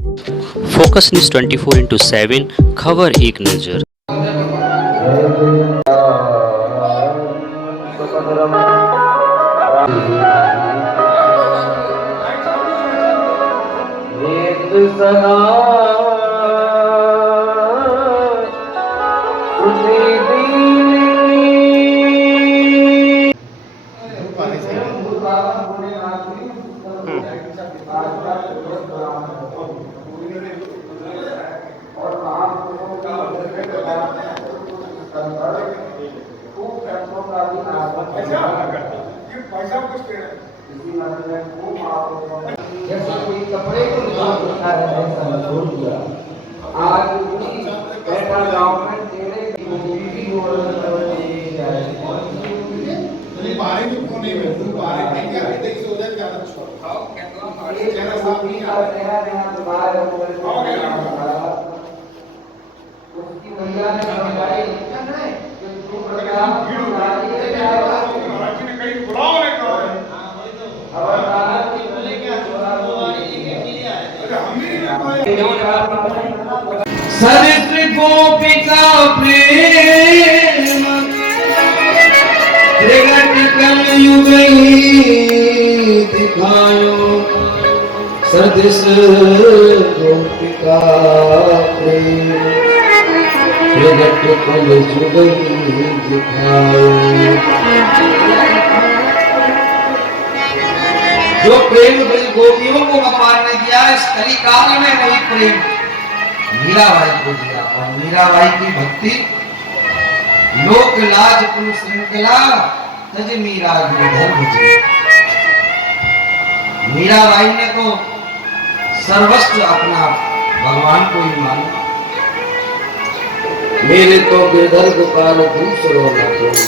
Focus news 24/7 खबर एक नजर। जैसे कोई कपड़े को निकाल देता है ऐसा छोड़ दिया। आज भी ऐसा गाँव में तेरे बीवी हो उसकी महिला ने समझाई कि तू प्रकार सरित्र गोपिका प्रेम प्रगट कलयुग दिखायो सदृश गोपिका प्रेम प्रगट कलयुग दिखायो। जो प्रेम गोपियों को भगवान ने दिया इस कली काल में वही प्रेम मीराबाई को दिया। और मीराबाई की भक्ति लोक लाज कुल श्रृंखला तज मीरा धर्म जी। मीराबाई ने तो सर्वस्व अपना भगवान को ही माना। मेरे तो बेदर्द पाल दूसरों न कोई।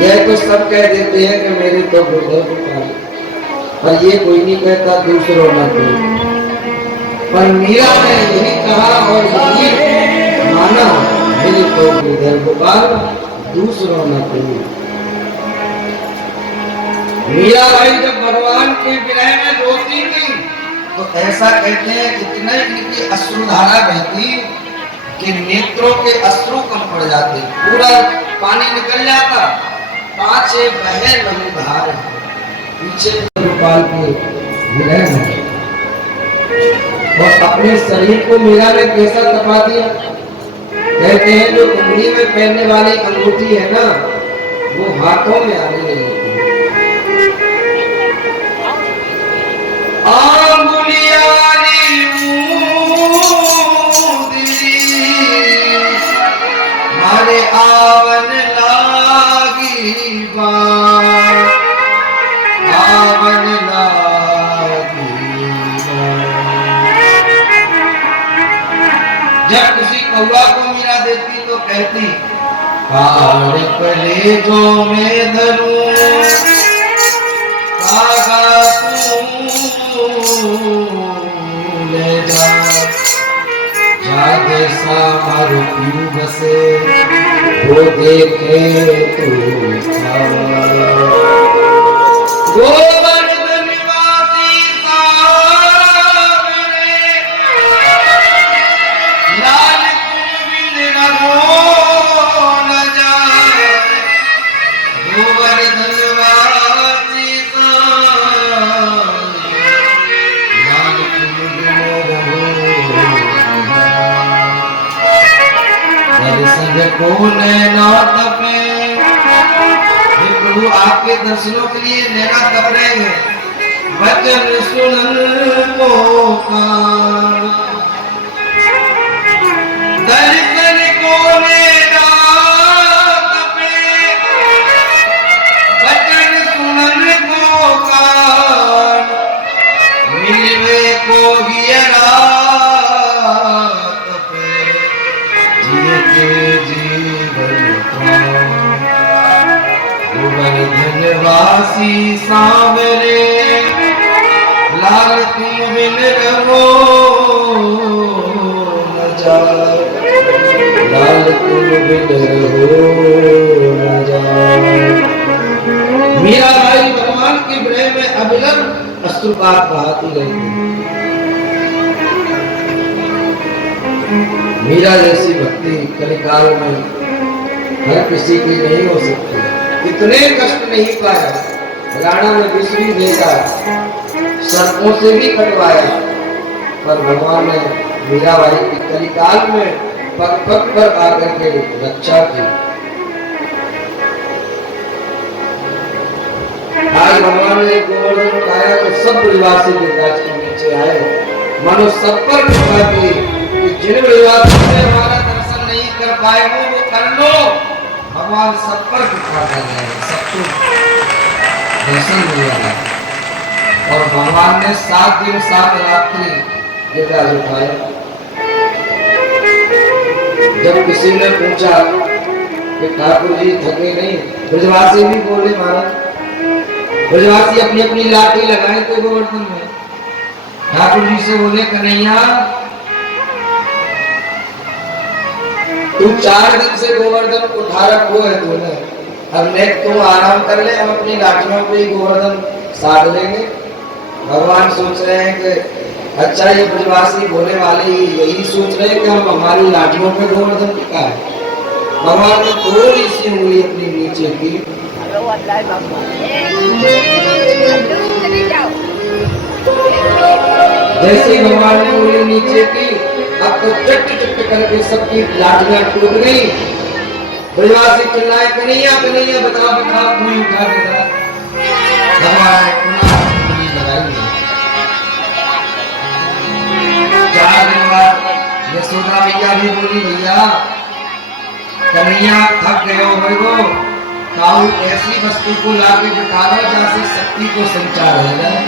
यह तो सब कह देते हैं कि मेरे तो बेदर्द पाल, पर ये कोई नहीं कहता दूसरों न कोई। पर मीरा ने यही कहा और यही माना, मेरे तो बेदर्द पाल दूसरों न कोई। मीराबाई जब भगवान के विरह में रोती थी तो ऐसा कहते हैं इतने इनकी अश्रुधारा बहती कि नेत्रों के अश्रु कम पड़ जाते, पूरा पानी निकल जाता, पाछे बहे नहीं धार पीछे गोपाल के विरह में। और अपने शरीर को मीरा ने कैसा तपा दिया। कहते हैं जो उंगली में पहनने वाली अंगूठी है ना, वो हाथों में आने लगी। मारे आवन लागी बात, आवन लागी बात। जब किसी कौआ को मीरा देखती तो कहती कार कलेजों में धरूं कागा तू ले जा जागे सामर पीऊ बसे वो देखे तू गोवर्धन निवासी सावरे लाल कुंभिन रघो न जाए। गोवर्धन निवासी लाल कुंभिन रघो दर्शन को नैना तपे। प्रभु आपके दर्शनों के लिए नैना तप रहे हैं। वचन सुनन को कान, दर्शन को नैना तपे। वचन सुनन को कान, मिलवे को हियरा धनवासी सांवरे लाल तुम बिन रहो न जाए, लाल तुम बिन रहो न जाए। मीराबाई भगवान के विरह में अविलंब अश्रुपात बहाती रही। मीरा जैसी भक्ति कलिकाल में हर किसी की नहीं हो सकती। इतने कष्ट नहीं पाया, राणा ने विष भी भेजा, सर्पों से भी कटवाया, पर भगवान ने मीराबाई की कलिकाल में पग पग पर आकर के रक्षा की। आज भगवान ने गोवर्धन उठाया तो सब ब्रजवासी गिरिराज के नीचे आए, मनो सब पर कृपा की कि जिन ब्रजवासियों ने हमारा दर्शन नहीं कर पाए हो वो कर लो। भगवान सब पर कृपा कर रहे हैं, सबको दर्शन मिल रहा है। और भगवान ने 7 दिन 7 रात्रि गिरिराज उठाए। जब किसी ने पूछा कि ठाकुर जी थके नहीं, ब्रजवासी भी बोले महाराज, ब्रजवासी अपनी अपनी लाठी लगाए तो गोवर्धन में। ठाकुर जी से बोले कन्हैया तू 4 दिन से गोवर्धन उठा रखो है तूने, अब नेक तुम आराम कर ले, हम अपनी लाठियों पे ही गोवर्धन साध लेंगे। भगवान सोच रहे हैं कि अच्छा ये ब्रजवासी बोले वाले यही सोच रहे हैं कि हम हमारी लाठियों पे गोवर्धन टिका है। भगवान ने थोड़ी सी उंगली अपनी नीचे की, जैसे ही भगवान ने उंगली नीचे की, अब तो चट चट करके सबकी लाठियां टूट गई। ब्रजवासी चिल्लाए कन्हैया कन्हैया बता बता तुम्हें उठा देगा। भगवान ने पुनः उंगली लगाई। 4 दिन बाद यशोदा मैया भी बोली भैया कन्हैया थक गए हो मेरे को, काऊ ऐसी वस्तु को लाके बिठा दो जहाँ से शक्ति को संचार हो जाए।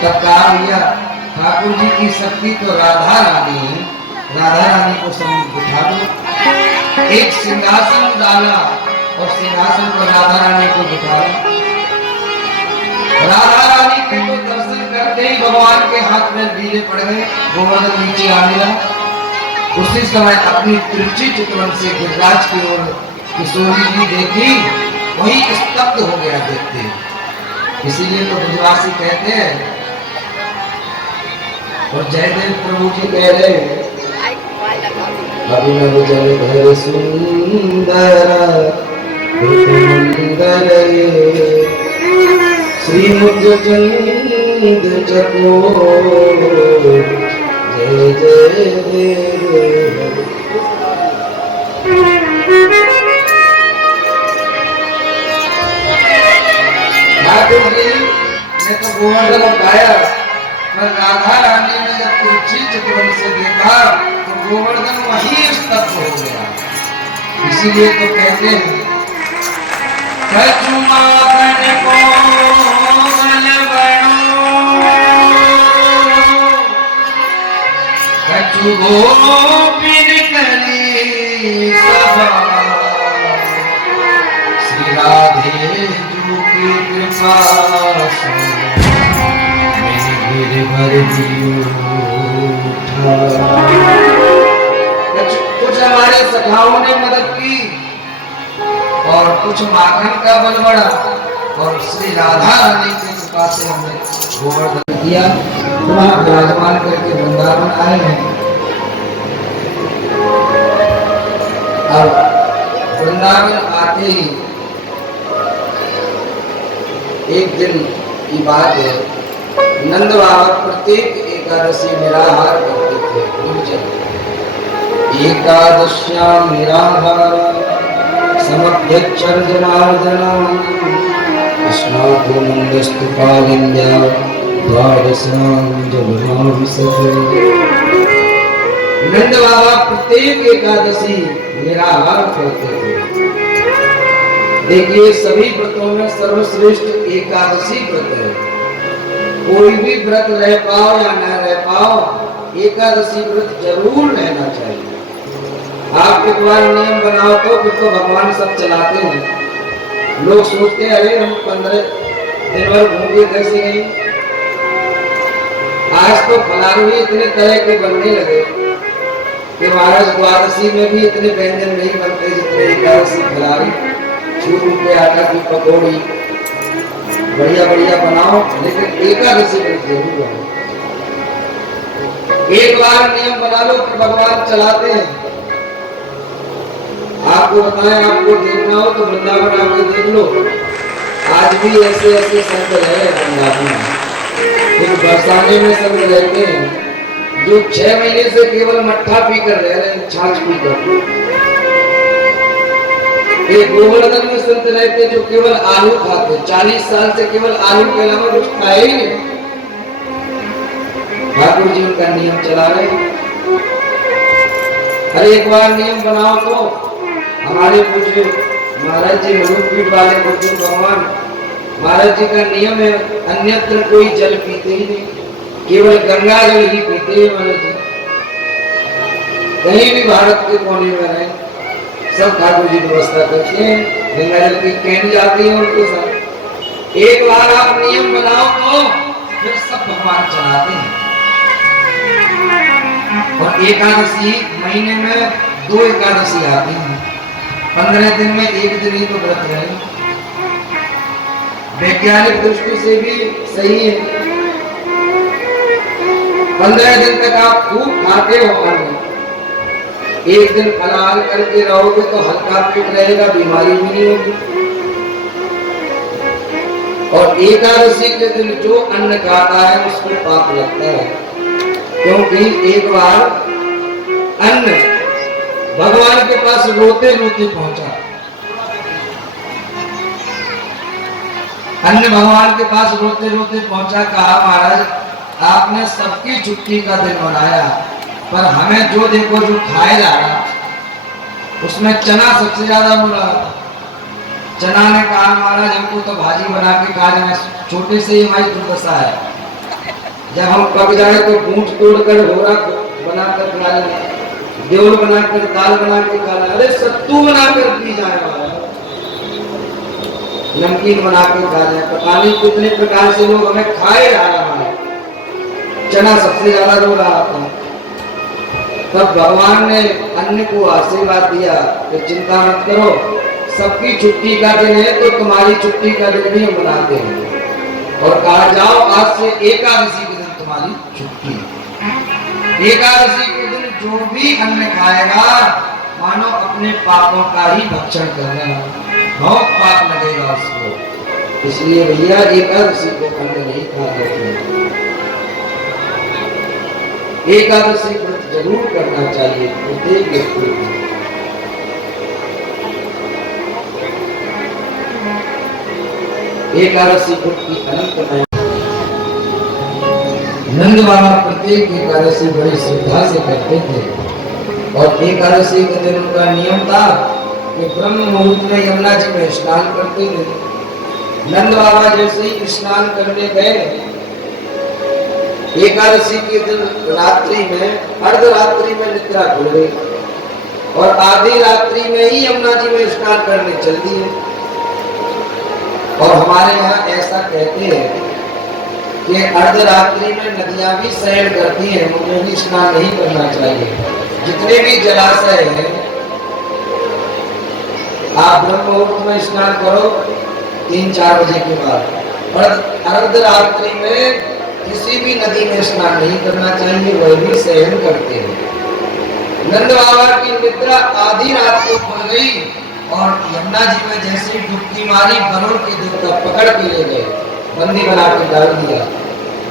तब कहा भैया ठाकुर जी की शक्ति तो राधा रानी है, राधा रानी को बिठा दो। एक सिंहासन डाला और सिंहासन पर राधा रानी को बिठाया। राधा रानी के तो दर्शन करते ही भगवान के हाथ में बीले पड़ गए, गोवर्धन नीचे आने लगा। उसी समय अपनी तिरछी चितवन से गिरिराज की ओर किशोरी जी देखी, वही स्तब्ध हो गया देखते। इसीलिए तो ब्रजवासी कहते हैं और जयदेव प्रभु जी कह रहे हैं अभिनव जल भर सुंदर श्री मुखचंद चकोर जय जय देव। ठाकुर जी ने तो गोवर्धन उठाया, पर राधा रानी ने जब तुलसी चितवन से देखा तो गोवर्धन वही स्तब्ध हो गया। इसीलिए तो कहते हैं कचुमाखन को कचु गोपिन कली सभा श्री राधे जू की कृपा से कुछ हमारे सखाओं ने मदद की और कुछ माखन का बल बढ़ा और श्री राधा रानी की कृपा से हमने गोवर्धन किया। वहाँ विराजमान करके वृंदावन आए हैं। अब वृंदावन आते ही एक दिन की बात है, नंद बाबा प्रत्येक एकादशी निराहार करते थे। एकादश्याम निराहार समभ्यक्षर जनार्दन कृष्णातो नंदस्तु कालिंद्या द्वादशाम जन्माभिषेक। नंद बाबा प्रत्येक एकादशी निराहार करते थे। देखिए सभी व्रतों में सर्वश्रेष्ठ एकादशी व्रत है। कोई भी व्रत रह पाओ या न रह पाओ, एकादशी व्रत जरूर रहना चाहिए। आप एक बार नियम बनाओ तो फिर तो भगवान सब चलाते हैं। लोग सोचते हैं अरे हम 15 दिन भर भूखे कैसे नहीं। आज तो फलाहारी इतने तरह के बनने लगे कि महाराज द्वादशी में भी इतने व्यंजन नहीं बनते जितने एकादशी फलाहारी। छूट के आटा की पकौड़ी बढ़िया बढ़िया बनाओ, लेकिन एकादशी में जरूर बनाओ। एक बार नियम बना लो कि भगवान चलाते हैं। आपको बताएं, आपको देखना हो तो वृंदावन आके देख लो, आज भी ऐसे ऐसे संत रहे वृंदावन में, एक बरसाने में संत रहते हैं जो 6 महीने से केवल मट्ठा पी कर रह रहे हैं, छाछ पी कर। एक गोवर्धन में संत रहते जो केवल आलू खाते, 40 साल से केवल आलू के अलावा कुछ खाए ही नहीं। ठाकुर जी उनका नियम चला रहे। अरे एक बार नियम बनाओ तो हमारे पूज्य महाराज जी मनुपीठ वाले पूज्य भगवान महाराज जी का नियम है, अन्यत्र कोई जल पीते ही नहीं, केवल गंगा जल ही पीते हैं महाराज जी। कहीं भी भारत के कोने में रहे सब ठाकुर जी व्यवस्था करते हैं, गंगा जल की कैन जाती है उनके साथ। एक बार आप नियम बनाओ तो फिर सब भगवान चलाते हैं। और एकादशी महीने में 2 एकादशी आती हैं, 15 दिन में 1 दिन ही तो व्रत रहे। वैज्ञानिक दृष्टि से भी सही है। 15 दिन तक आप खूब खाते हो अन्न, 1 दिन फलाहार करके रहोगे तो हल्का पेट रहेगा, बीमारी भी नहीं होगी। और एकादशी के दिन जो अन्न खाता है उसको पाप लगता है, क्योंकि एक बार अन्न भगवान के पास रोते रोते पहुंचा। अन्न भगवान के पास रोते रोते पहुंचा, कहा महाराज आपने सबकी छुट्टी का दिन बनाया, पर हमें जो देखो जो खाए जा रहा उसमें चना सबसे ज्यादा बोला। चना ने कहा महाराज हमको तो भाजी बना के खा जाए, छोटे से ही हमारी दुर्दशा है, जब हम पक जाए तो बूंद तोड़कर होरा बनाकर खा लें, देवल बनाकर दाल बना के खा लें, अरे सत्तू बनाकर पी जाए, नमकीन बना के खा जाए, पता नहीं कितने प्रकार से लोग हमें खाए जा रहा है। चना सबसे ज्यादा रो रहा था। तब भगवान ने अन्न को आशीर्वाद दिया कि चिंता मत करो, सबकी छुट्टी का दिन है तो तुम्हारी छुट्टी का दिन भी हम मनाते हैं। और कहा जाओ आज से एकादशी के दिन तुम्हारी छुट्टी। एकादशी के दिन जो भी अन्न खाएगा मानो अपने पापों का ही भक्षण कर रहा है, बहुत पाप लगेगा उसको। इसलिए भैया एकादशी को अन्न नहीं खाते हैं। एकादशी व्रत जरूर करना चाहिए प्रत्येक व्यक्ति को। एकादशी व्रत की अनंत महिमा। नंद बाबा प्रत्येक एकादशी बड़ी श्रद्धा से करते थे, और एकादशी के दिन उनका नियम था कि ब्रह्म मुहूर्त में यमुना जी में स्नान करते थे। नंद बाबा जैसे ही स्नान करने गए, एकादशी के दिन रात्रि में अर्धरात्रि में निद्रा खुल गई, और आधी रात्रि में ही यमुना जी में स्नान करने चल दिए। और हमारे यहाँ ऐसा कहते हैं कि अर्धरात्रि में नदियां भी शयन करती हैं, उनमें भी स्नान नहीं करना चाहिए। जितने भी जलाशय हैं आप ब्रह्म मुहूर्त में स्नान करो 3-4 बजे के बाद। अर्धरात्रि में किसी भी नदी में स्नान नहीं करना चाहिए, वह भी शयन करते हैं। नंद बाबा की निद्रा आधी रात को खुल गई, और यमुना जी में जैसे डुबकी मारी, वरुण के देवता पकड़ के ले गए, बंदी बना के डाल दिया।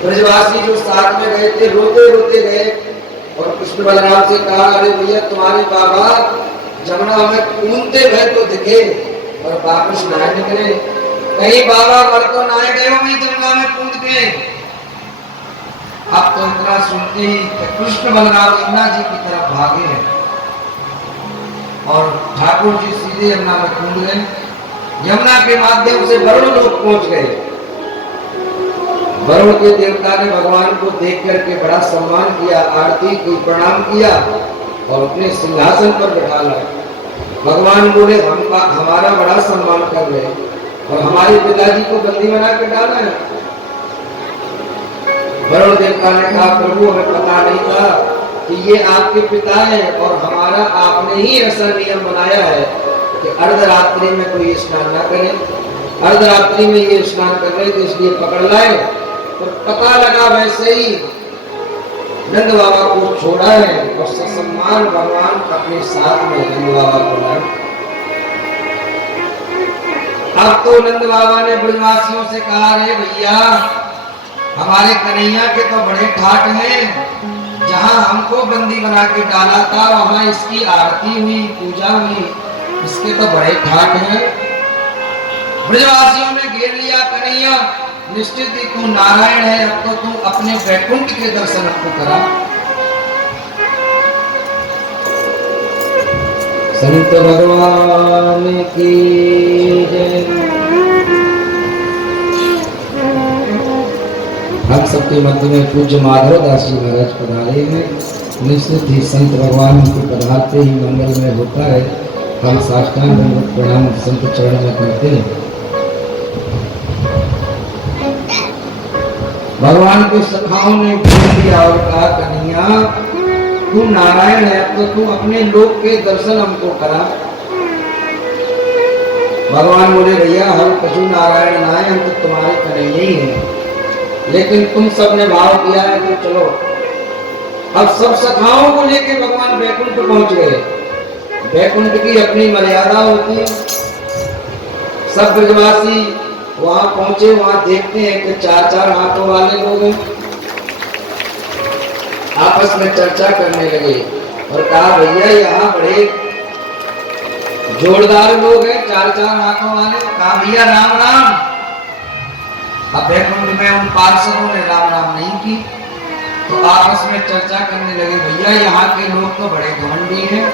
ब्रजवासी जो साथ में गए थे रोते रोते गए, और कृष्ण बलराम से कहा अरे भैया तुम्हारे बाबा जमुना में कूदते गए तो दिखे, और वापस नहाए निकले। कहीं बाबा मर तो नहाए गए हो नहीं जमुना में कूद के। अब तो इतना सुनते ही कृष्ण बलराम यमुना जी की तरफ भागे हैं, और ठाकुर जी सीधे यमुना में कूद गए। यमुना के माध्यम से वरुण लोग पहुंच गए। वरुण के देवता ने भगवान को देख करके बड़ा सम्मान किया, आरती की, प्रणाम किया, और अपने सिंहासन पर बैठा लाए। भगवान बोले हमारा बड़ा सम्मान कर रहे, और हमारे पिताजी को बंदी बना के डाला है। वरुण देवता ने कहा प्रभु हमें पता नहीं था कि ये आपके पिता हैं, और हमारा आपने ही ऐसा नियम बनाया है कि अर्धरात्रि में कोई स्नान ना करे। अर्धरात्रि में ये स्नान कर रहे थे इसलिए पकड़ लाए। तो पता लगा वैसे ही नंद बाबा को छोड़ा है और ससम्मान भगवान अपने साथ में नंद बाबा को लाए। अब तो नंद बाबा ने ब्रजवासियों से कहा, रे भैया हमारे कन्हैया के तो बड़े ठाट हैं, जहां हमको बंदी बना के डाला था वहां इसकी आरती हुई, पूजा हुई, इसके तो बड़े ठाट हैं। ब्रजवासियों ने घेर लिया, कन्हैया निश्चित ही तू नारायण है, अब तो तू अपने वैकुंठ के दर्शन हमको करा। संत भगवान की जय। हम सबके मध्य में पूज्य माधव दास जी महाराज पधारे हैं। निश्चित ही संत भगवान के पधारते ही मंगल में होता है। हम साष्टांग दंडवत प्रणाम संत चरण में करते हैं। भगवान के सखाओं ने बोल दिया और कहा, कन्हैया तू नारायण है, अब तो तू अपने लोक के दर्शन हमको करा। भगवान बोले, भैया हम कछु नारायण ना है, हम तो तुम्हारे कन्हैया ही हैं, लेकिन तुम सब ने भाव किया है तो चलो। अब सब सखाओं को लेके भगवान वैकुंठ पहुंच गए। वैकुंठ की अपनी मर्यादा होती है। सब ब्रजवासी वहां पहुंचे, वहां देखते हैं कि चार चार हाथों वाले लोग हैं। आपस में चर्चा करने लगे और कहा, भैया यहाँ बड़े जोरदार लोग हैं, चार चार हाथों वाले। कहा, भैया राम राम। अब वैकुंठ में उन पार्षदों ने राम राम नहीं की तो आपस में चर्चा करने लगे, भैया यहाँ के लोग तो बड़े घमंडी हैं,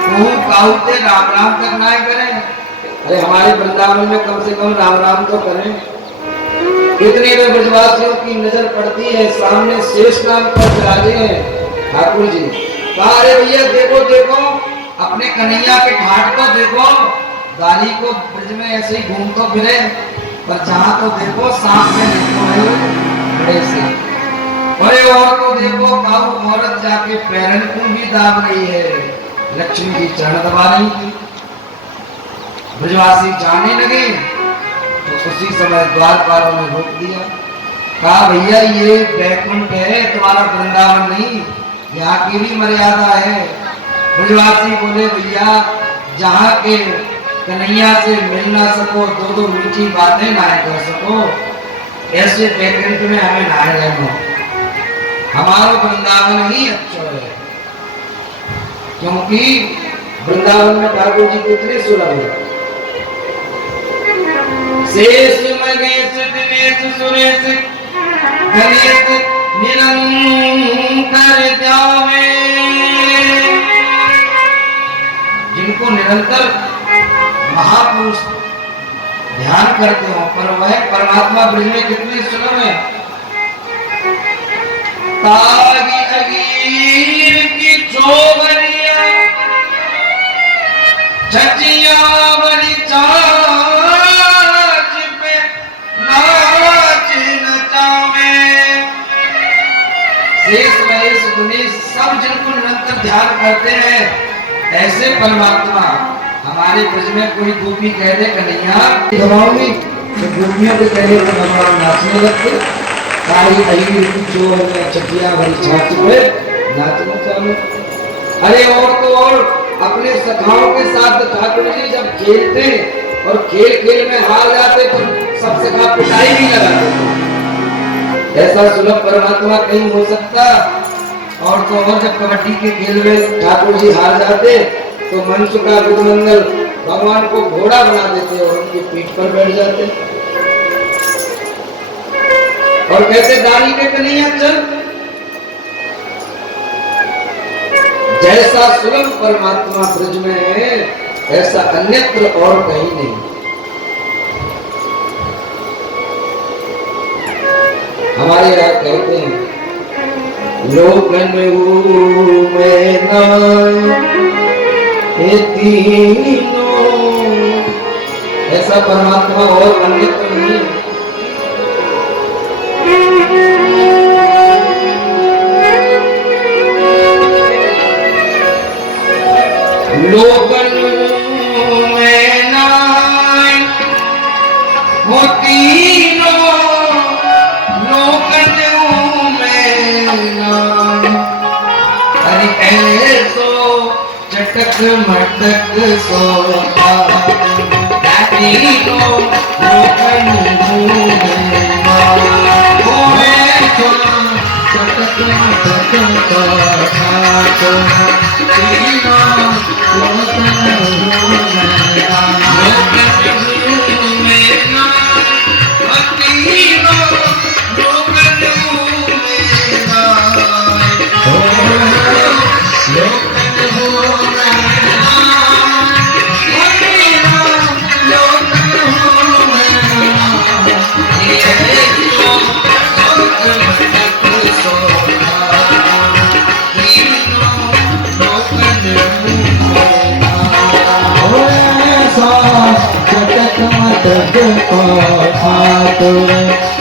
कहते राम राम तक ना करें। अरे हमारे वृंदावन में कम से कम राम राम तो करें। इतने में ब्रजवासियों की नजर पड़ती है, सामने शेष नाम पर विराजे हैं ठाकुर जी। कहा, अरे भैया देखो देखो, अपने कन्हैया के घाट को देखो, गाली को ब्रज में ऐसे ही घूम तो फिरे, पर जहां तो देखो सांप में देखो बड़े से। अरे और तो देखो, काऊ औरत जाके पैरन को भी दाब रही है, लक्ष्मी जी चरण दबा रही थी। ब्रजवासी जाने लगे तो उसी समय द्वारपालों ने रोक दिया। कहा, भैया ये वैकुंठ है, तुम्हारा वृंदावन नहीं, यहाँ की भी मर्यादा है। ब्रजवासी बोले, भैया जहाँ के कन्हैया से मिल ना सको, दो दो मीठी बातें ना कर सको, ऐसे वैकुंठ में हमें ना रहना। हमारा वृंदावन ही अच्छा है, क्योंकि वृंदावन में ठाकुर जी कितने सुलभ है। शेष महेश दिनेश सुरेश गणेश निरंतर ध्यावे। जिनको निरंतर महापुरुष ध्यान करते हो, पर वह परमात्मा ब्रज में कितने सुलभ है। तागी अगीर की चोबरिया छचिया बड़ी चाच पे नाच नचावे। शेष महेश गणेश सब जिनको निरंतर ध्यान करते हैं, ऐसे परमात्मा हमारे ब्रज में कोई गोपी कह दे कन्हैया गवाऊंगी, तो गोपियों को कह दे भगवान नाचने लगते। तागी अगीर की चोबरिया छचिया बड़ी चाच पे नाच नचावे। अरे और तो और अपने सखाओं के साथ ठाकुर जी जब खेलते और खेल खेल में हार जाते तो सब सखा पिटाई भी लगाते। ऐसा सुलभ परमात्मा कहीं हो सकता। और तो और जब कबड्डी के खेल में ठाकुर जी हार जाते तो मनुष्य का विधुमंगल भगवान को घोड़ा बना देते और उनकी पीठ पर बैठ जाते और कहते, दानी के कन्हैया चल। जैसा सुलभ परमात्मा ब्रज में है, ऐसा अन्यत्र और कहीं नहीं। हमारे यहाँ कहते हैं, लोकन में तीनों, ऐसा परमात्मा और अन्यत्र नहीं। लोकन में नाय होती नो, लोकन में अरे ऐसो चटक मटक सोता दादी को रोकन होए तो चटक मटक सोता तो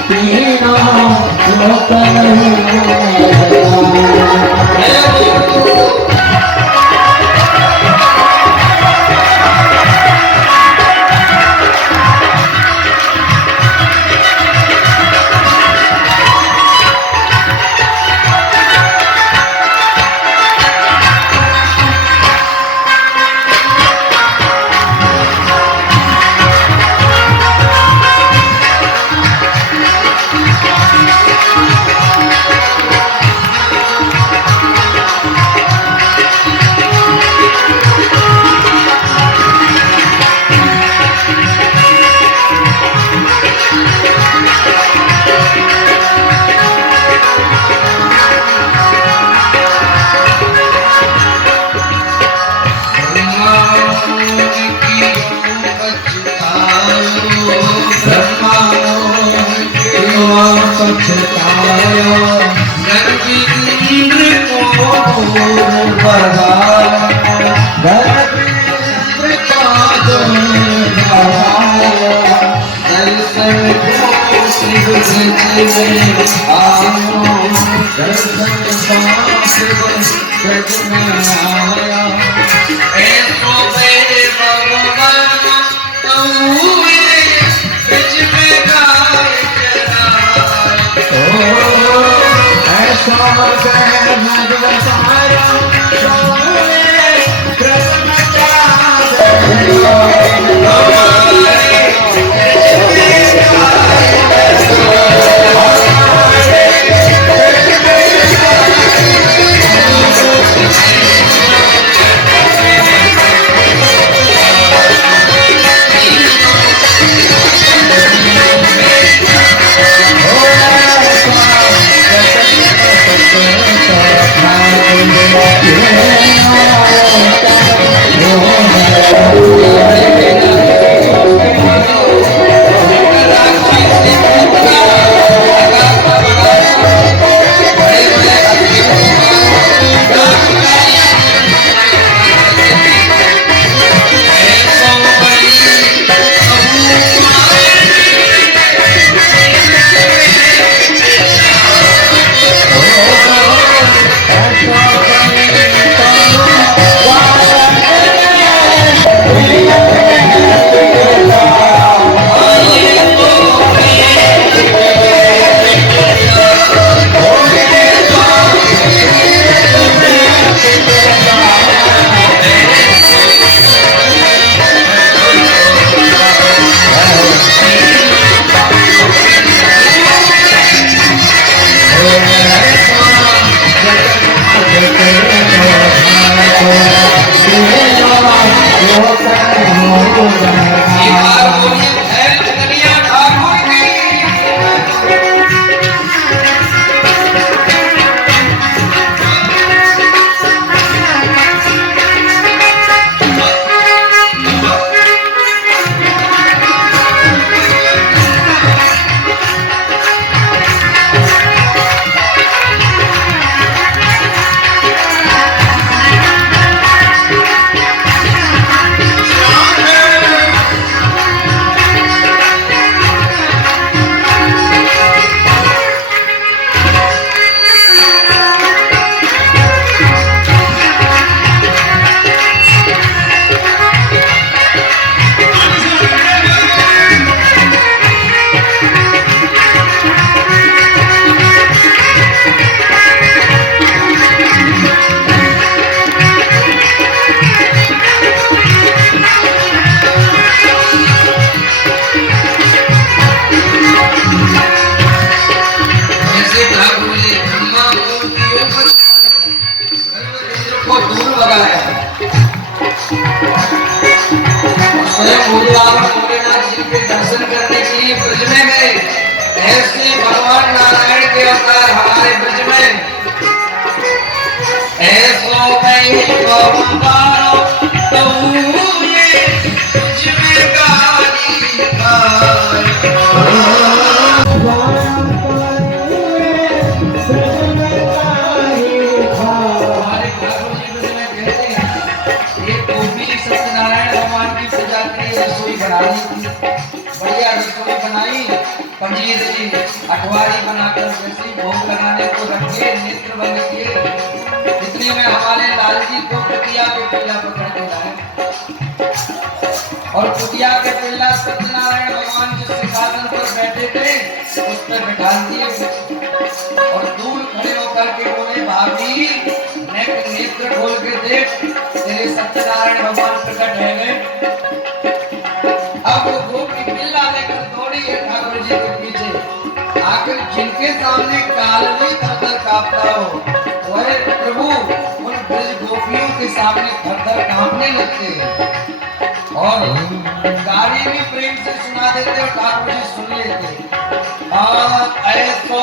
तीनों रोकन मैं गवारो कहूँ तुझ में गारी सत्यनारायण भगवान की पूजा के लिए रसोई बनाई थी। बढ़िया रसोई बनाई। पंजीर जी अठवारी बनाकर जैसे भोग लगाने को रखे, नेत्र बंद किए। इतने में हमारे लाल जी को कुटिया के पिल्ला पकड़ के लाए और कुटिया के पिल्ला सत्यनारायण भगवान जिस सिंहासन पर बैठे थे उस पर बैठा दिए और दूर खड़े होकर के बोले, भाभी नेत्र खोल के देख, तेरे सत्यनारायण भगवान प्रकट है गए। अब वो गोपी पिल्ला लेकर दौड़ी है ठाकुर जी के पीछे। आखिर जिनके सामने काल भी थर-थर कांपता हो, वह प्रभु उन ब्रज गोपियों के सामने थर-थर कांपने लगते हैं और गाड़ी भी प्रेम से सुना देते और ठाकुर जी सुन लेते। ऐसो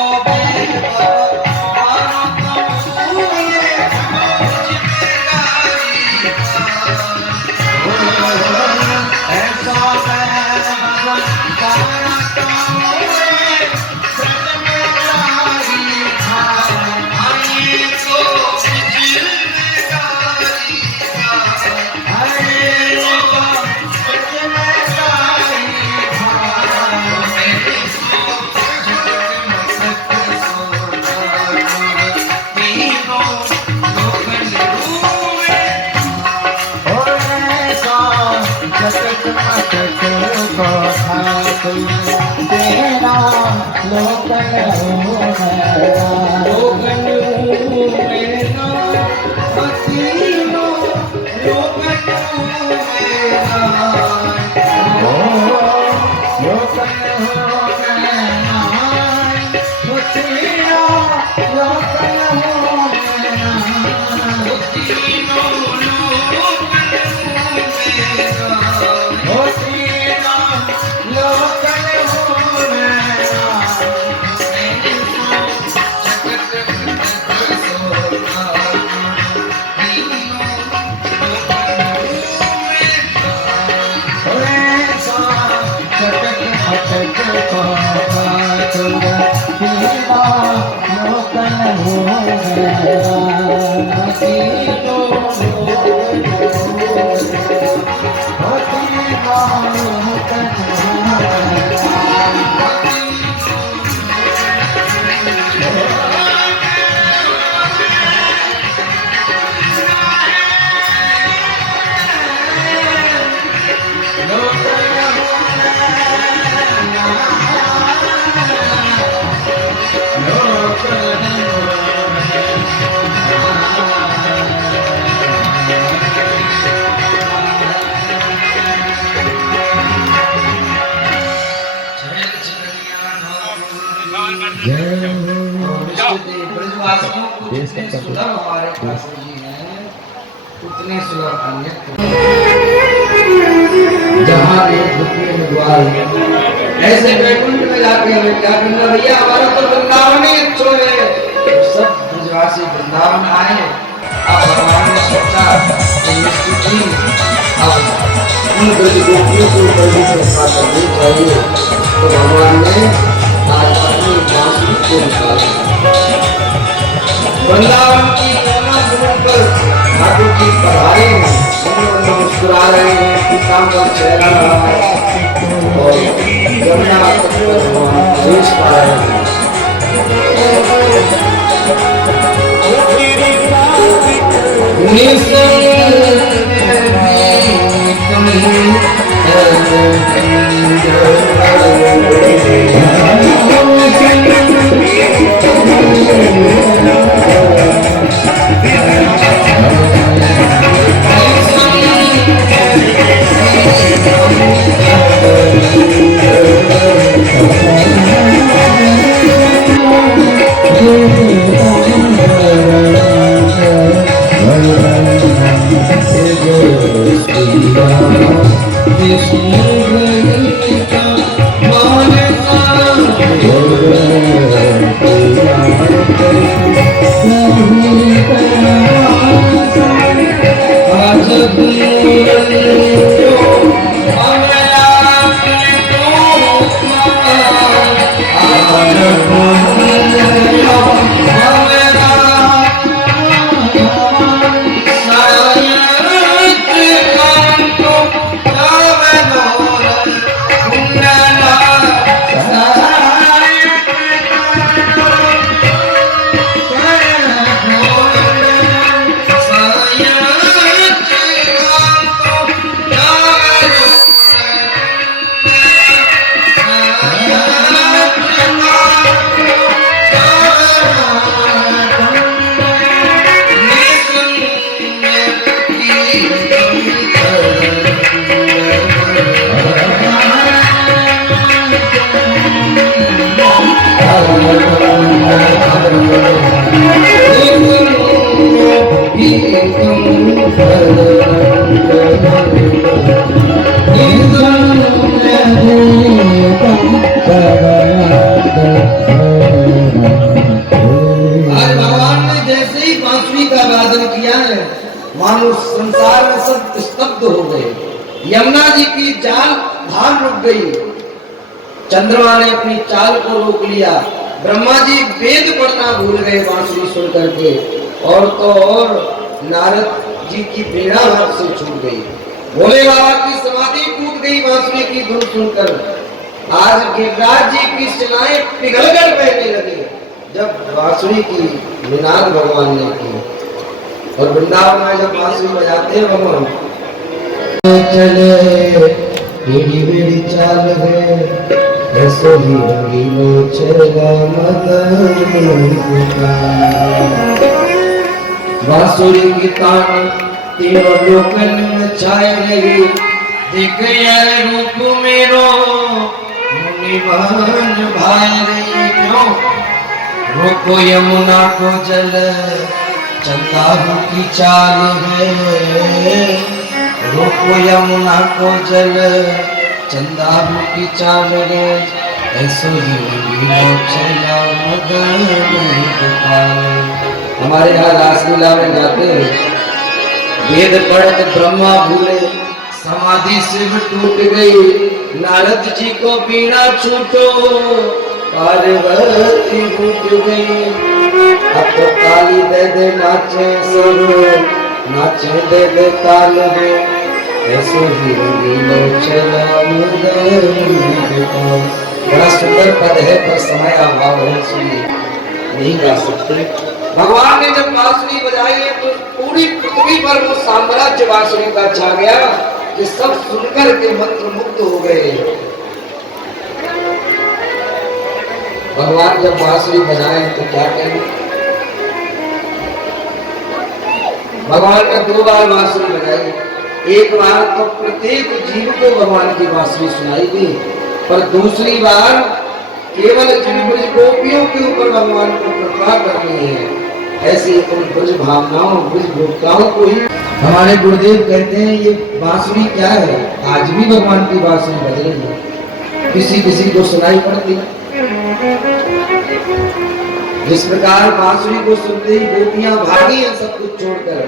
उतने सुलभ अन्य जहाँ ऐसे बैकुंठ में जाके हमें क्या करना भैया, हमारा तो वृंदावन ही अच्छा है। सब ब्रजवासी वृंदावन आए। अब भगवान ने सोचा कि अब उन ब्रज गोपियों को प्रभु को पाकर दे चाहिए, तो भगवान ने आज अपनी बांसुरी को निकाला। वृंदावन की यमुना पर ठाकुर जी पधारे हैं, उन्होंने मुस्कुरा रहे हैं, पीताम्बर चेहरा रहा है और यमुना तट पर भगवान प्रवेश पा रहे हैं। Oh ऐसे ही बांसुरी का वादन किया है, मानो संसार में सब स्तब्ध हो गए। यमुना जी की चाल धार रुक गई, चंद्रमा ने अपनी चाल को रोक लिया, ब्रह्मा जी वेद पढ़ना भूल गए बांसुरी सुन करके, और तो और नारद जी की वीणा हाथ से छूट गई, भोले बाबा की समाधि टूट गई बांसुरी की धुन सुनकर। आज गिरिराज जी की शिलाएं पिघलकर बहने लगी जब बांसुरी की निनाद भगवान ने की। और वृंदावन में जब बांसुरी बजाते हैं भगवान, चले टेढ़ी मेढ़ी चाल है, ऐसो ही रंगीलो चला मदन का। बांसुरी की तान तीनों लोकन में छाए रही, देख यार रूप मेरो मुनिमान भाई रही। क्यों रोको यमुना को जल, चंदाहू की चाल है, रोको यमुना को जल, चंदाहू की चाल है, ऐसो ही रंगीलो चला मदन गोपाल। हमारे यहाँ रासलीला में गाते हैं, वेद पढ़त ब्रह्मा भूले, समाधि शिव टूट गई, नारद जी को बीना छूटो, पार्वती टूट गई। अब तो ताली दे दे नाचे सब, नाचे दे दे ताल दे, ऐसे ही रंगीलो चला मदन गोपाल। बड़ा सुंदर पद है पर समय अभाव है, इसलिए नहीं गा सकते। भगवान ने जब बांसुरी बजाई है तो पूरी पृथ्वी पर वो साम्राज्य बांसुरी का छा गया कि सब सुनकर के मंत्र मुग्ध हो गए। भगवान जब बांसुरी बजाए तो क्या कहें, भगवान ने 2 बार बांसुरी बजाई। एक बार तो प्रत्येक जीव को भगवान की बांसुरी सुनाई दी, पर दूसरी बार केवल जिन ब्रज गोपियों के ऊपर भगवान को कृपा करनी है, ऐसी उन ब्रज भावनाओं ब्रज भोक्ताओं को ही हमारे गुरुदेव कहते हैं। ये बांसुरी क्या है, आज भी भगवान की बांसुरी बज रही है, किसी किसी को सुनाई पड़ती है। जिस प्रकार बांसुरी को सुनते ही गोपियां भागी हैं सब कुछ छोड़कर,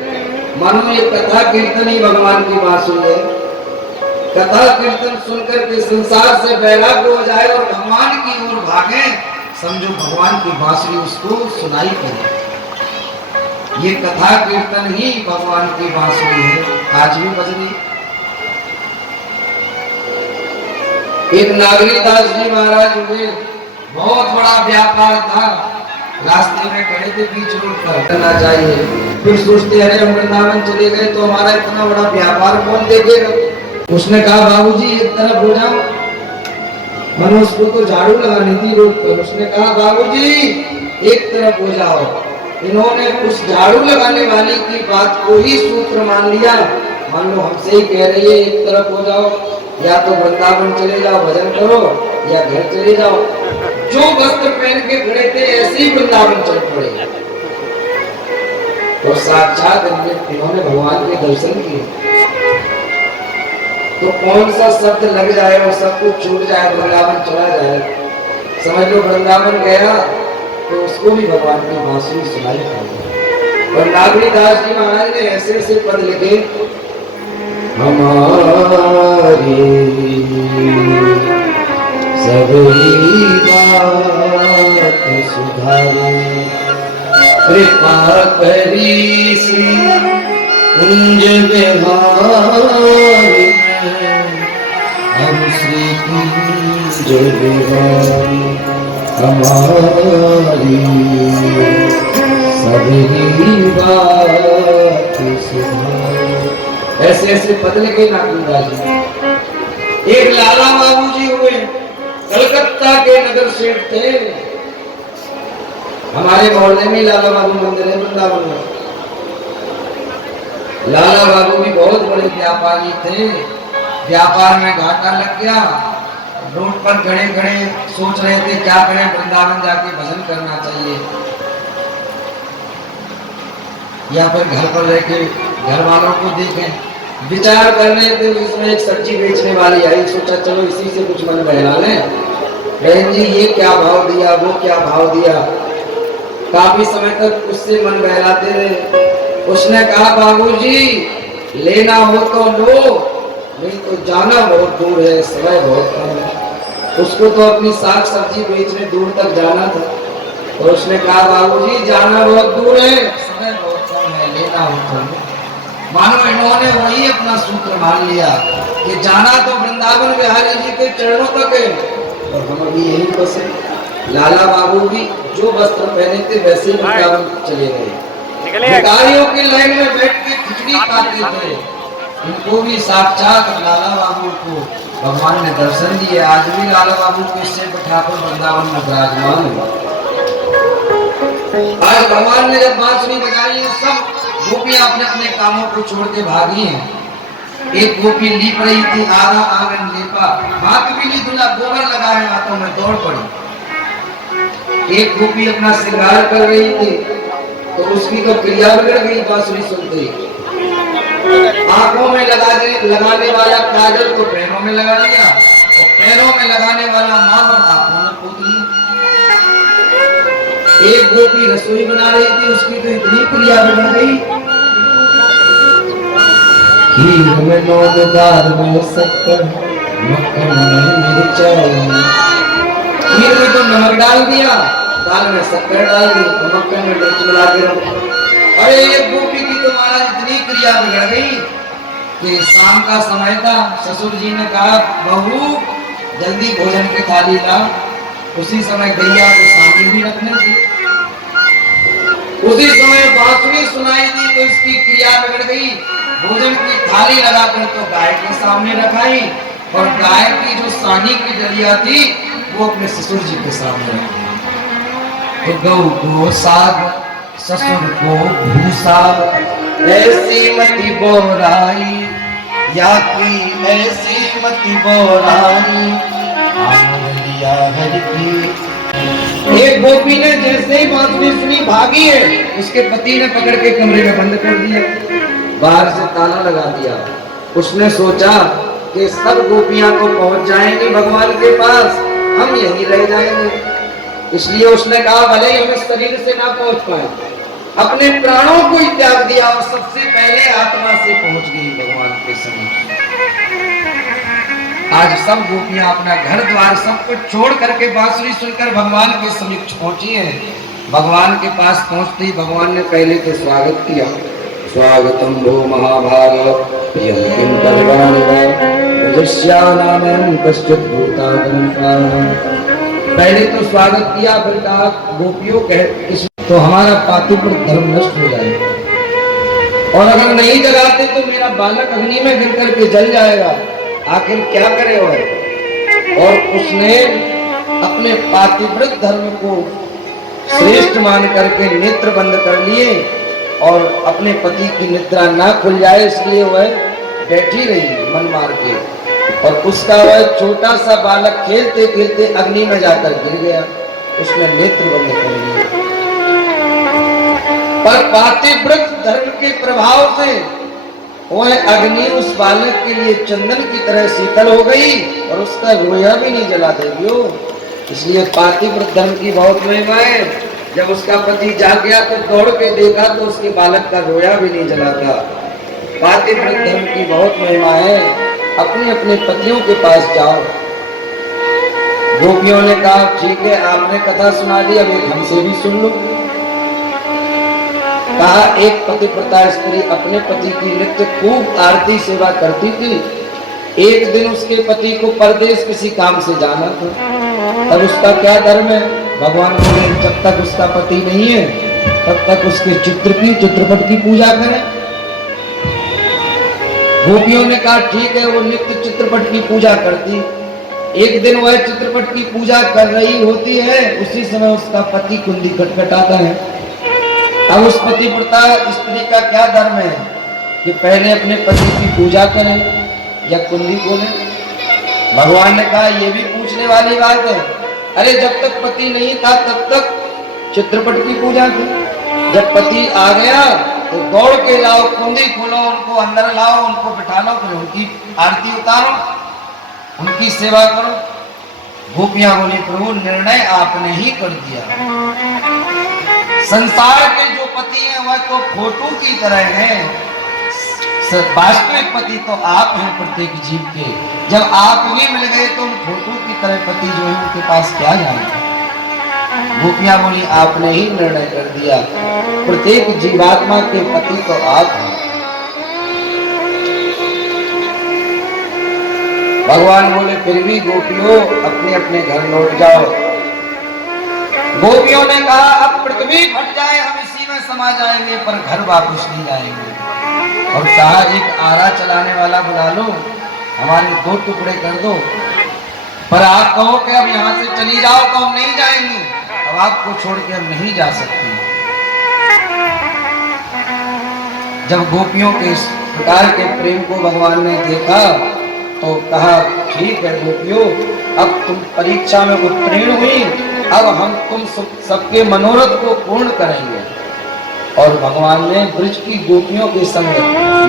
मानो ये कथा कीर्तन ही भगवान की बांसुरी है। कथा कीर्तन सुनकर के संसार से वैराग्य हो जाए और भगवान की ओर भागे, समझो भगवान की बांसुरी उसको सुनाई पड़े। ये कथा कीर्तन ही भगवान की बांसुरी है, आज भी बज रही। एक नागरीदास जी महाराज हुए, बहुत बड़ा व्यापार था, रास्ते में खड़े थे बीच रोड पर, करना चाहिए। फिर सोचते अरे हम वृंदावन चले गए तो हमारा इतना बड़ा व्यापार कौन देखेगा। उसने कहा बाबूजी एक तरफ हो जाओ, मैंने उसको तो झाड़ू लगानी थी रोड पर। उसने कहा बाबूजी एक तरफ हो जाओ। इन्होंने उस झाड़ू लगाने वाली की बात को ही सूत्र मान लिया, मान लो हमसे ही कह रही है एक तरफ हो जाओ, या तो वृंदावन चले जाओ भजन करो या घर चले जाओ। जो वस्त्र पहन के खड़े थे ऐसे ही वृंदावन चल पड़े। तो साक्षात इन्होंने भगवान के दर्शन किए। तो कौन सा शब्द लग जाए और सब कुछ छूट जाए, वृंदावन चला जाए। समझ लो वृंदावन गया तो उसको भी भगवान की बांसुरी सुनाई पड़ी। और नागरीदास जी महाराज ने ऐसे ऐसे पद लिखे, हमारी सबरी बात सुधारे, कृपा करी सी कुंज बिहारी, हम श्री कुंज बिहारी हमारी सबरी बात सुधारे। ऐसे ऐसे पद लिखे नागरीदास जी। एक लाला बाबू जी हुए, कलकत्ता के नगर सेठ थे। हमारे मोहल्ले में लाला बाबू मंदिर है वृंदावन में। लाला बाबू भी बहुत बड़े व्यापारी थे, व्यापार में घाटा लग गया। रोड पर खड़े खड़े सोच रहे थे क्या करें, वृंदावन जाके भजन करना चाहिए या फिर घर पर रहकर घर वालों को देखें। विचार कर रहे थे, उसमें एक सब्जी बेचने वाली आई, सोचा चलो इसी से कुछ मन बहला लें। बहन जी ये क्या भाव दिया, वो क्या भाव दिया। काफी समय तक उससे मन बहलाते रहे। उसने कहा बाबूजी लेना हो तो लो, नहीं तो जाना बहुत दूर है, समय बहुत कम है। उसको तो अपनी साग सब्जी बेचने दूर तक जाना था। और उसने कहा बाबूजी जाना बहुत दूर है, समय बहुत कम है, लेना हो तो लो। मानो इन्होंने वही अपना सूत्र मान लिया कि जाना तो वृंदावन बिहारी जी के चरणों तक है और हम अभी यहीं फंसे। लाला बाबू भी जो वस्त्र पहने थे वैसे ही वृंदावन चले गए। भिखारियों की लाइन में बैठ के खिचड़ी खाते थे। इनको भी साक्षात लाला बाबू को भगवान ने दर्शन दिए। आज भी लाला बाबू को इससे बैठाकर वृंदावन में विराजमान है। आज भगवान ने जब बांसुरी बजाई है, सब गोपियां अपने अपने कामों को छोड़ के भागी हैं। एक गोपी लीप रही थी, आधा आंगन लेपा, हाथ भी नहीं धुला, गोबर लगाए हाथों में, दौड़ पड़ी। एक गोपी अपना श्रृंगार कर रही थी तो उसकी तो क्रिया बिगड़ गई बांसुरी सुनते। आंखों में लगाने वाला काजल को पैरों में लगा लिया और पैरों में लगाने वाला माला आंखों में पोत लिया। एक गोपी रसोई बना रही थी, उसकी तो इतनी क्रिया बिगड़ गई, खीर में नौन, दाल में शक्कर, मक्खन में मिर्चाई। खीर में तो नमक डाल दिया, दाल में शक्कर डाल दी, मक्खन में मिर्च मिला के रखा। अरे एक गोपी की तो महाराज इतनी क्रिया बिगड़ गई कि शाम का समय था, ससुर जी ने कहा बहू जल्दी भोजन की थाली ला। उसी समय गैया को सामने भी रखने थी। उसी समय बांसुरी सुनाई दी तो इसकी क्रिया बिगड़ गई। भोजन की थाली लगाकर तो गाय के सामने रखाई और गाय की जो सानी की डलिया थी वो अपने ससुर जी के सामने रखी। तो गौ को साग, ससुर को भूसा, ऐसी मति बोराई, या की ऐसी मति बोराई, आंगलिया हर की। एक गोपी ने जैसे ही बांसुरी सुनी भागी है, उसके पति ने पकड़ के कमरे में बंद कर दिया, बाहर से ताला लगा दिया। उसने सोचा कि सब गोपियां तो पहुंच जाएंगी भगवान के पास, हम यहीं रह जाएंगे। इसलिए उसने कहा भले ही हम इस शरीर से ना पहुंच पाए, अपने प्राणों को ही त्याग दिया और सबसे पहले आत्मा से पहुंच गई भगवान के समीप। आज सब गोपियां अपना घर द्वार सब कुछ छोड़ करके बांसुरी सुनकर भगवान के समीप पहुंची हैं। भगवान के पास पहुंचते ही भगवान ने पहले तो स्वागत किया। स्वागतम भो महाभाग प्रियं किं करवाणि रजस्यानामं कश्चित् भूतागमः। पहले तो स्वागत किया, फिर कहा गोपियों कह तो हमारा पातिव्रत धर्म नष्ट हो जाएगा और अगर नहीं जगाते तो मेरा बालक अग्नि में गिर करके जल जाएगा, आखिर क्या करे। और उसने अपने पातिव्रत धर्म को श्रेष्ठ मान करके नेत्र बंद कर लिए और अपने पति की निद्रा ना खुल जाए इसलिए वह बैठी रही मन मार के। और उसका वह छोटा सा बालक खेलते खेलते अग्नि में जाकर गिर गया, उसने नेत्र बंद कर लिए। पर पातिव्रत धर्म के प्रभाव से वह अग्नि उस बालक के लिए चंदन की तरह शीतल हो गई और उसका रोया भी नहीं जला देगी। इसलिए पातिव्रत धर्म की बहुत महिमा है। जब उसका पति जाग गया तो दौड़ के देखा तो उसके बालक का रोया भी नहीं जला था। पातिव्रत धर्म की बहुत महिमा है। अपने अपने पतियों के पास जाओ। गोपियों ने कहा ठीक है, आपने कथा सुना दी, अब एक हमसे भी सुन लो। कहा एक पतिव्रता स्त्री अपने पति की नित्य खूब आरती सेवा करती थी। एक दिन उसके पति को परदेश किसी काम से जाना था। तब उसका क्या धर्म है? भगवान बोले जब तक उसका पति नहीं है तब तक उसके चित्रपट की पूजा करें। गोपियों ने कहा ठीक है, वो नित्य चित्रपट की पूजा करती। एक दिन वह चित्रपट की पूजा कर रही होती है, उसी समय उसका पति कुंडी खटखटाता है। अब उस पतिव्रता स्त्री का क्या धर्म है कि पहले अपने पति की पूजा करें या कुंडी खोलें? भगवान ने कहा ये भी पूछने वाली बात है। अरे जब तक पति नहीं था तब तक चित्रपट की पूजा की, जब पति आ गया तो दौड़ के लाओ, कुंडी खोलो, उनको अंदर लाओ, उनको बिठा लो, फिर उनकी आरती उतारो, उनकी सेवा करो। गोपियां बोली प्रभु निर्णय आपने ही कर दिया। संसार के जो पति हैं वह तो फोटो की तरह हैं, वास्तविक पति तो आप हैं प्रत्येक जीव के। जब आप ही मिल गए तो उन फोटो की तरह पति जो है उनके पास क्या जाएंगे। गोपियां बोली आपने ही निर्णय कर दिया, प्रत्येक जीवात्मा के पति तो आप हैं। भगवान बोले फिर भी गोपियों अपने अपने घर लौट जाओ। गोपियों ने कहा अब पृथ्वी फट जाए हम इसी में समा जाएंगे पर घर वापस नहीं जाएंगे। और कहा एक आरा चलाने वाला बुला लो, हमारे 2 टुकड़े कर दो, पर आप कहो कि अब यहाँ से चली जाओ तो हम नहीं जाएंगे, अब आपको छोड़ के हम नहीं जा सकते। जब गोपियों के इस प्रकार के प्रेम को भगवान ने देखा तो कहा ठीक है गोपियों, अब तुम परीक्षा में उत्तीर्ण हुई, अब हम तुम सबके मनोरथ को पूर्ण करेंगे। और भगवान ने ब्रज की गोपियों के संग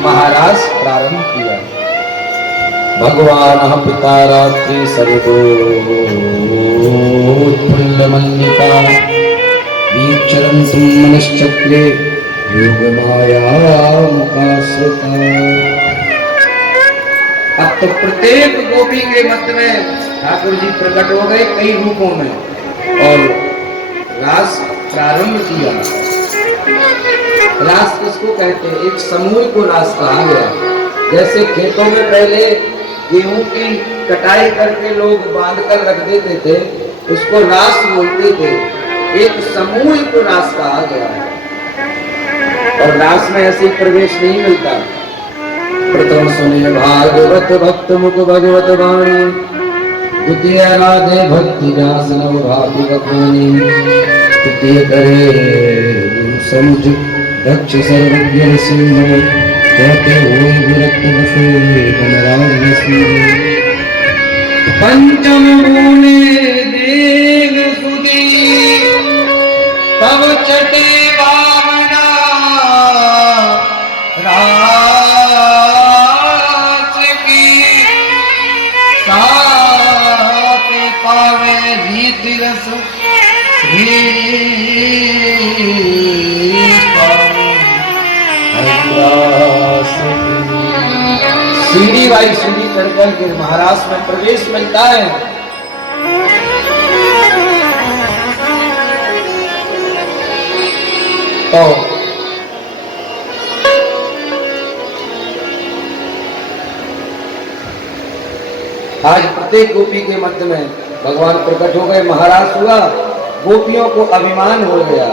महाराज प्रारंभ किया। भगवान पिता रात्रि सर्वो पुण्यमल्लिका वीक्षरन्तुं मनश्चक्रे योगमाया मुखाश्रिता। अब तो प्रत्येक गोपी के मध्य में ठाकुर जी प्रकट हो गए कई रूपों में और रास प्रारंभ किया। रास किसको कहते हैं? एक समूह को रास कहा गया। जैसे खेतों में पहले गेहूं की कटाई करके लोग बांध कर रख देते थे, उसको रास बोलते थे। एक समूह को रास कहा गया है और रास में ऐसे प्रवेश नहीं मिलता। प्रथम सुने भागवत भक्त मुख भगवत वाणी, द्वितीय राधे भक्ति रास नव भाति बखानी, तृतीय करे समुझ दक्ष सर्वज्ञ सिंह, कहते हुए विरक्त बसे बनराज सिंह। पंचम बोले देव सुधी तब चटे वामना, रास की साथ पावे रीति रस सीढ़ी बाई सीढ़ी चढ़ करके महाराष्ट्र में प्रवेश मिलता है। तो आज प्रत्येक गोपी के मध्य में भगवान प्रकट हो गए, महाराज हुआ। गोपियों को अभिमान हो गया,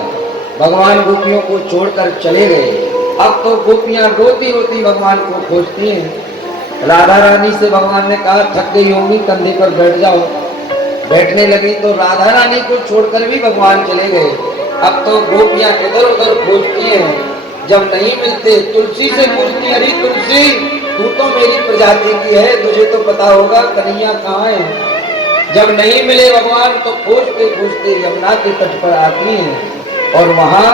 भगवान गोपियों को छोड़कर चले गए। अब तो गोपियां रोती रोती भगवान को खोजती हैं। राधा रानी से भगवान ने कहा थक गई होंगी, कंधे पर बैठ जाओ। बैठने लगी तो राधा रानी को छोड़कर भी भगवान चले गए। अब तो गोपियां इधर उधर खोजती हैं, जब नहीं मिलते तुलसी से पूछती, अरे तुलसी तू तो मेरी प्रजाति की है, तुझे तो पता होगा कन्हैया कहाँ है। जब नहीं मिले भगवान तो खोजते खोजते यमुना के तट पर आती हैं और वहां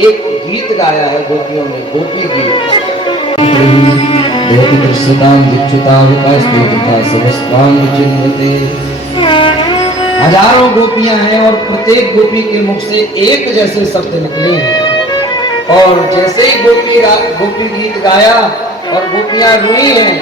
एक गीत गाया है गोपियों ने, गोपी गीत। हजारों गोपियां हैं और प्रत्येक गोपी के मुख से एक जैसे शब्द निकले हैं। और जैसे ही गोपी गीत गाया और गोपियां रोई हैं,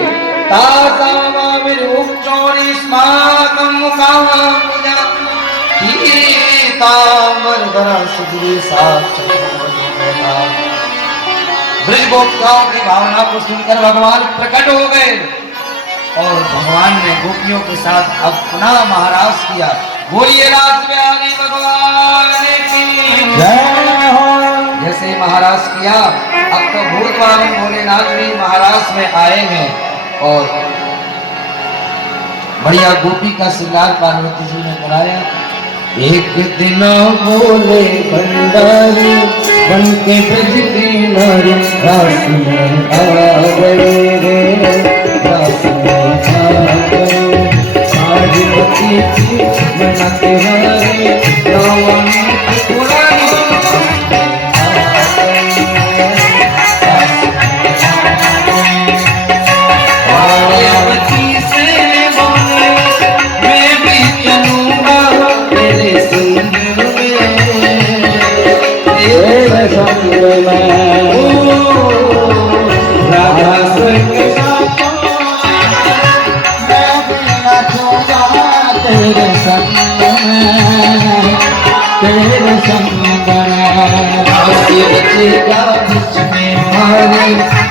ब्रज गोपिकाओं की भावना को सुनकर भगवान प्रकट हो गए और भगवान ने गोपियों के साथ अब पुनः महाराज किया। बोलिए रास बिहारी भगवान की जय हो। जैसे महाराज किया, अब तो भूतवान भोलेनाथ भी महाराज में आए हैं और बढ़िया गोपी का श्रृंगार पार्वती जी ने कराया। एक दिन बोले भंडारी बन के ब्रज के नारी, रास में आ गए रे, रास में आ गए। पार्वती जी मनाते हरे रावण राधा संग साथों मैं भी नाचूंगा तेरे संग में, तेरे संग में। राशि रचेगा बीच में हमारे,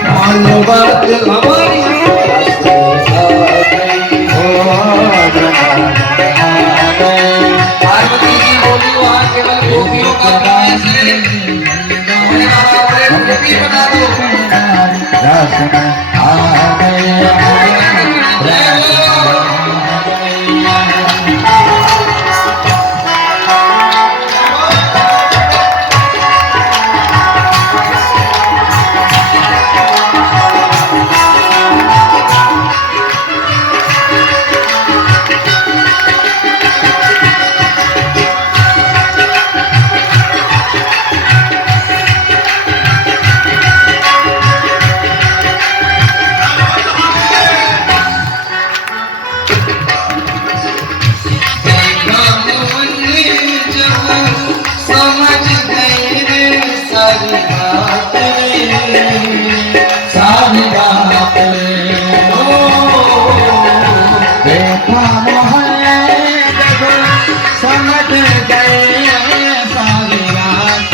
मान बात हमारी पार्वती जी बोली वहाँ केवल गोपियों का प्रवेश है, हमें हमारे गोपी बना दो। रस में आ समझ गए रे सारी बात रे, सारी बात देखा मोहल्ले जब समझ गए सारी बात,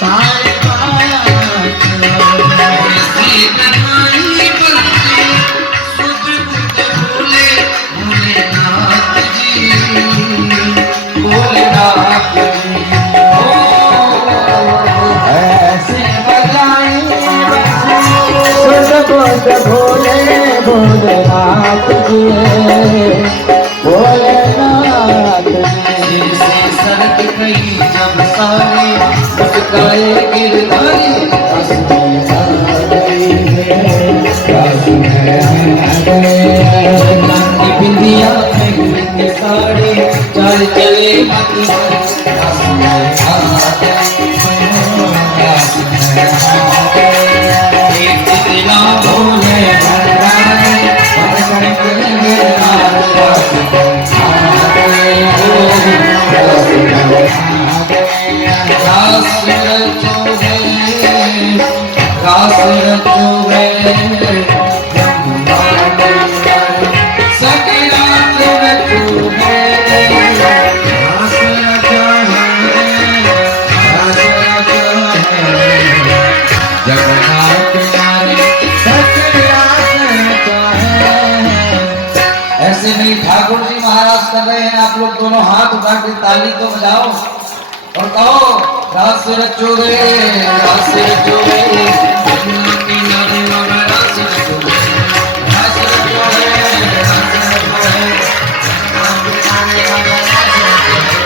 सारी बात। ऐसी कहानी बनती सुध बुध भोले भोलेनाथ जी, भोलेनाथ जी। ऐसे बजाई सुध बुध भोले भोलेनाथ जी, भोलेनाथ जी। सिर से सरक गई जब सारी मुस्काए गिरधारी, रस में आ गई है, रस में आ गए। चांदी बिंदिया में साड़ी चल चले मत रस में आ गई, रस में आ गई। एक दिला भोले भराए पकड़ के गिरधार, रस में आ गए, रस में आ गए। रास रचो है, रास रचो है, ब्रह्मा मैया सखी रास रचो है, रस रचो है, रस रचो है। जगन्नाथ नारी सच रास रचो है। ऐसे नहीं ठाकुर जी महाराज कर रहे हैं, आप लोग दोनों हाथ उठा के ताली तो बजाओ और कहो रास रचो रे, रास रचो रे, यमुना किनारे वाला रास रचो रे, रास रचो रे, रास रचो रे, यमुना किनारे वाला रास रचो रे।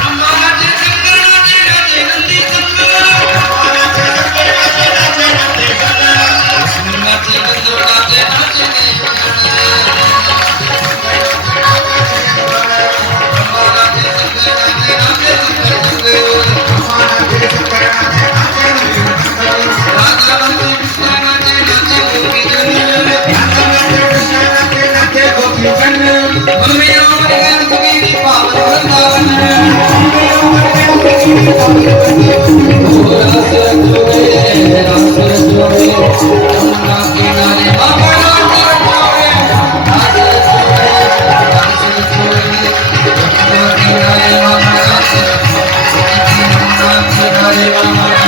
हमारा जगत राजे राजे नंदी कन्या, हमारा जगत राजे राजे नंदी कन्या, हमारा जगत राजे राजे नंदी कन्या। हमारा जगत राजे राजे नंदी कन्या, राजा राजे कृष्ण राजे राजे गोपी जन, मम्मी हमारे घर सुखी पावन वृंदावन, रास रचो रे, रास रचो रे, यमुना किनारे बाबा रास रचो रे, रास रचो रे, रास रचो रे, यमुना किनारे बाबा रास रचो रे, यमुना किनारे बाबा